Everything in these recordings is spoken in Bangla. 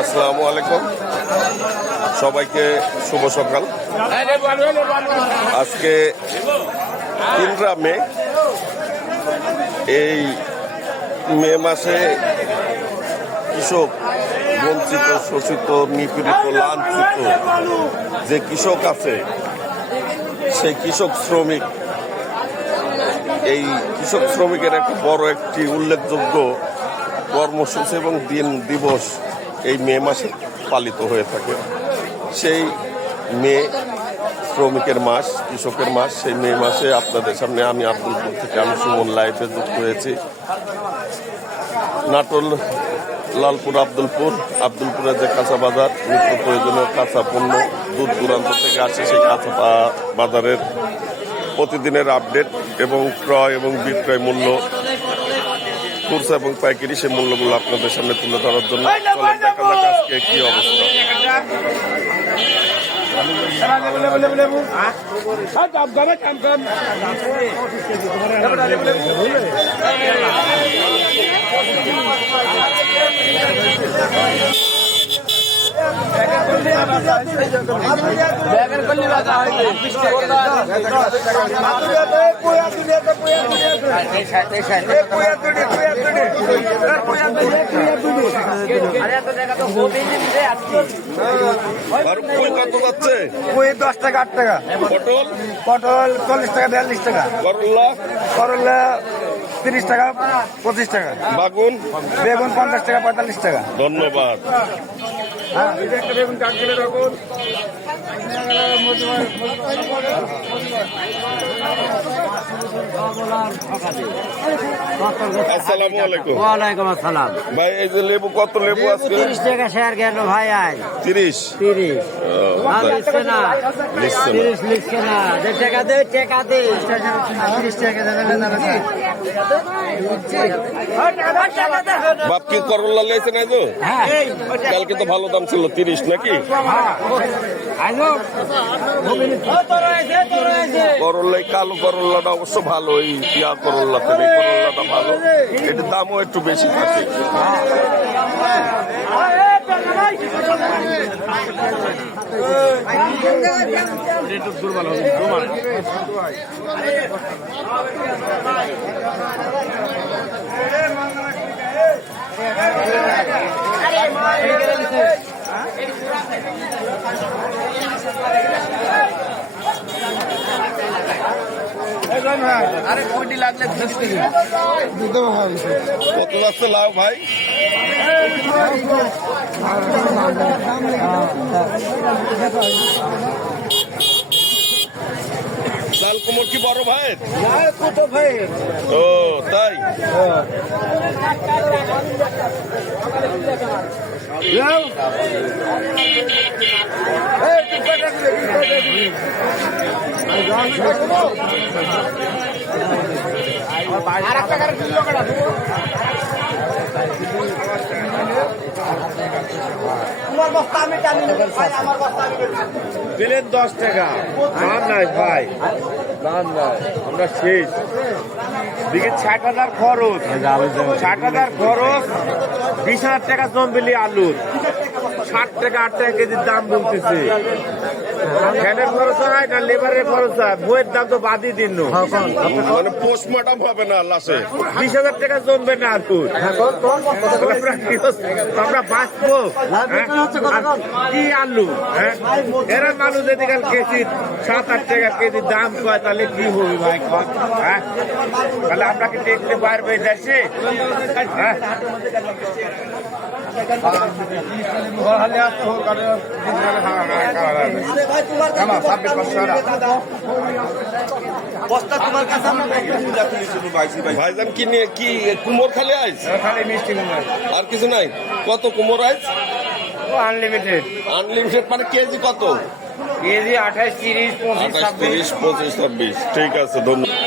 আসসালামু আলাইকুম, সবাইকে শুভ সকাল। আজকে 3 মে। এই মে মাসে কৃষক বঞ্চিত, শোষিত, নিপীড়িত, লাঞ্ছিত যে কৃষক আছে, সেই কৃষক শ্রমিক, এই কৃষক শ্রমিকের একটা বড় একটি উল্লেখযোগ্য কর্মসূচি এবং দিবস এই মে মাসে পালিত হয়ে থাকে। সেই মে শ্রমিকের মাস, কৃষকের মাস, সেই মে মাসে আপনাদের সামনে আমি আব্দুলপুর থেকে আমি সুমন লাইভে যুক্ত হয়েছি। নাটোর, লালপুর, আব্দুলপুরের যে কাঁচা বাজার, নিত্য প্রয়োজনীয় কাঁচা পণ্য দূর দূরান্ত থেকে আসে, সেই কাঁচা বাজারের প্রতিদিনের আপডেট এবং ক্রয় এবং বিক্রয় মূল্য, খুচরা এবং পাইকারি, সেই মূল্যগুলো আপনাদের সামনে তুলে ধরার জন্য চলেন দেখা যাক আজকে কি অবস্থা। কত যাচ্ছে? 10 টাকা, 8 টাকা। পটল 40 টাকা, 42 টাকা। করলা 30 টাকা, 25 টাকা। বেগুন 50 টাকা, 45 টাকা। ধন্যবাদ। আসসালামু আলাইকুম। ওয়ালাইকুম আসসালাম। ভাই, এই যে লেবু, কত লেবু আজকে? 30 টাকা শেয়ার গেল ভাই। আজ 30 লিখছে না, 30 লিখছে না। টাকা দে, টাকা দে। 30 টাকা বাপ কি করল্লা লেছে না? তো কালকে তো ভালো দাম ছিল 30 নাকি? করল্লা, কালো করল্লাটা অবশ্য ভালো, এই পিয়া করল্লা থেকে করল্লাটা ভালো, এটার দামও একটু বেশি থাকে। কত যাচ্ছে লাউ ভাই? লাল কুমড় কি বড় ভাই? ও তাই? দিলেন 10 টাকা। দাম নাই ভাই, দাম নাই। আমরা শেষ দিকে 60,000 খরচ, 60,000 খরচ, 20,000 টাকা জম্বিলি আলুর, 60 টাকা 8 টাকা কেজির দাম বলতেছে। ফ্যানের খরচ হয় না, লেবারের খরচ হয়, বইয়ের দাম তো বাদই দিন। মানে পোস্টমর্টম হবে না লাশে? 20,000 টাকা জমবে না আলুর। আমরা বাঁচবো কি আলু? এরা মানুষ যদি কাল কেজি 7-8 টাকা কেজি দাম কয়, তাহলে কি হবে ভাই? তাহলে আমরা কি দেখতে পারবে দেশে? ভাইজান কি নিয়ে, কি কুমোর খালি আইস? খালি মিষ্টি কুমড়ো, আর কিছু নাই? কত কুমোর আইস? আনলিমিটেড। আনলিমিটেড মানে কেজি কত? কেজি 28, 30, 25, 28, 30, 25, 26। ঠিক আছে, ধন্যবাদ।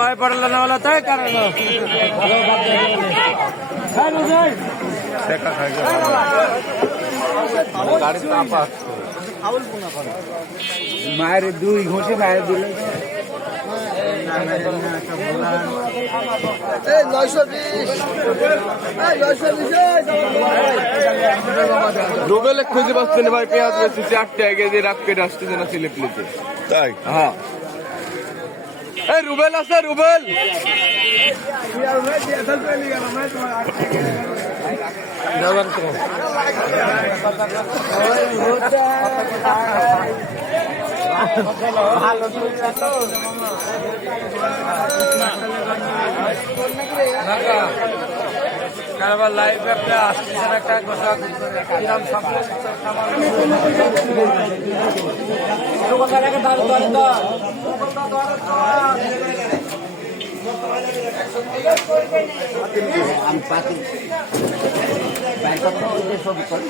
ভাই পড়লো না হলো তাই কারণ মায়ের দুই ঘষে মায়ের দিলে রুবেলে খুঁজে পাচ্ছেন ভাই, পেঁয়াজ বেশি 4 টাকা কেজি, রাত কেটে আসতেছে না সিলেটলিতে। তাই হ্যাঁ, এই রুবেল আছে, রুবেল কারবার লাইভ একটা আসতেছে একটা ঘোষণা কিরাম আমি পাতি ছবি করে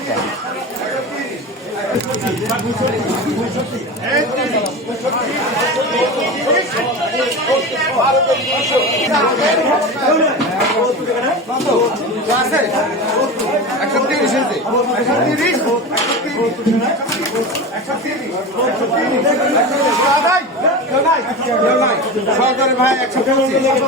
সরকারি ভাই 125, সরকারি ভাই 125,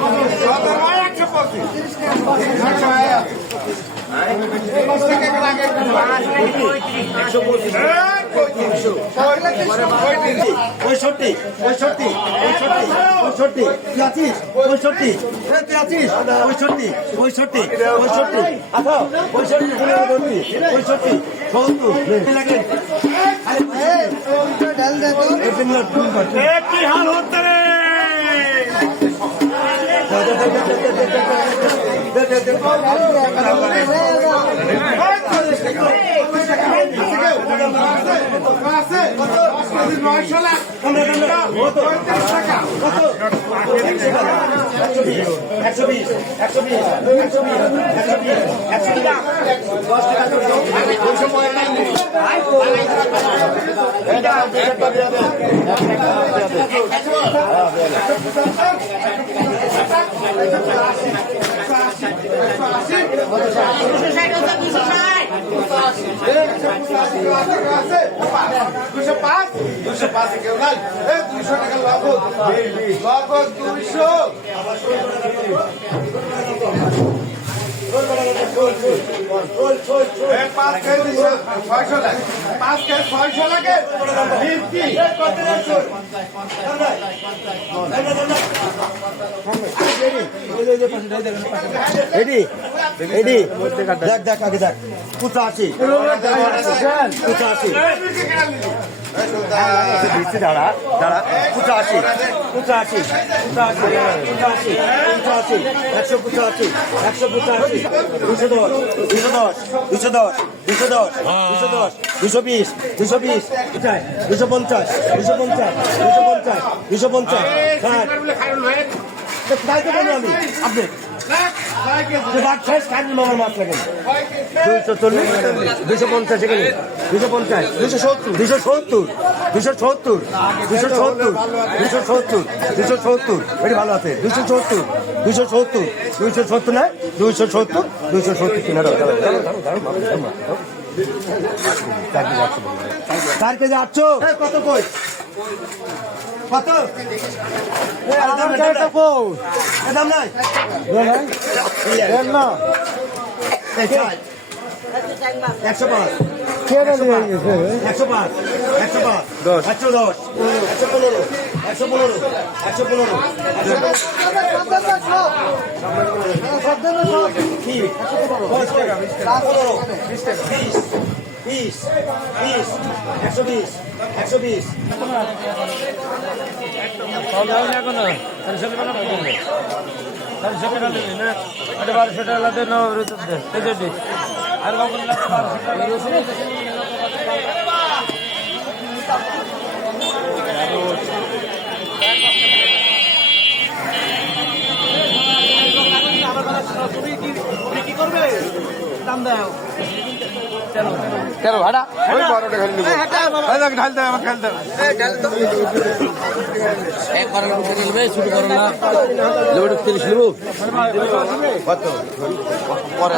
পঁয়ষট্টি, পঁয়ষট্টি, পঁয়ষট্টি, পঁয়ষট্টি, 83, পঁয়ষট্টি, 83, পঁয়ষট্টি, পঁয়ষট্টি, পঁয়ষট্টি, 65, পঁয়ষট্টি, 70, কি হাল হচ্ছে রে? কেউ নাই 200 টাকা লাগত, লাগত 200। পাঁচ কেজি 600 লাগে, 5 কেজি 600 লাগে। এডি এডি দেখ দেখ আগে দেখ 85 85 দাঁড়া দাঁড়া 85 85 85 85 185 185 210 210 210 220 220 250 250 250 আমি আপনি মাছ লাগেন 240 250 এখানে 250 270 270 270 270 270 270 এটি ভালো আছে 270 270 270 না 270 270 কিনা দাও 4 কেজি 800 কত কই কত দাম নাই না 105 105 কি করবে? তেরো ভাড়া ওই 12টা খালি নেবো এই দেখ ঢাল দে আমাকে ঢাল দে একবার শুরু করো না লেবু 30 নেবো কত পরে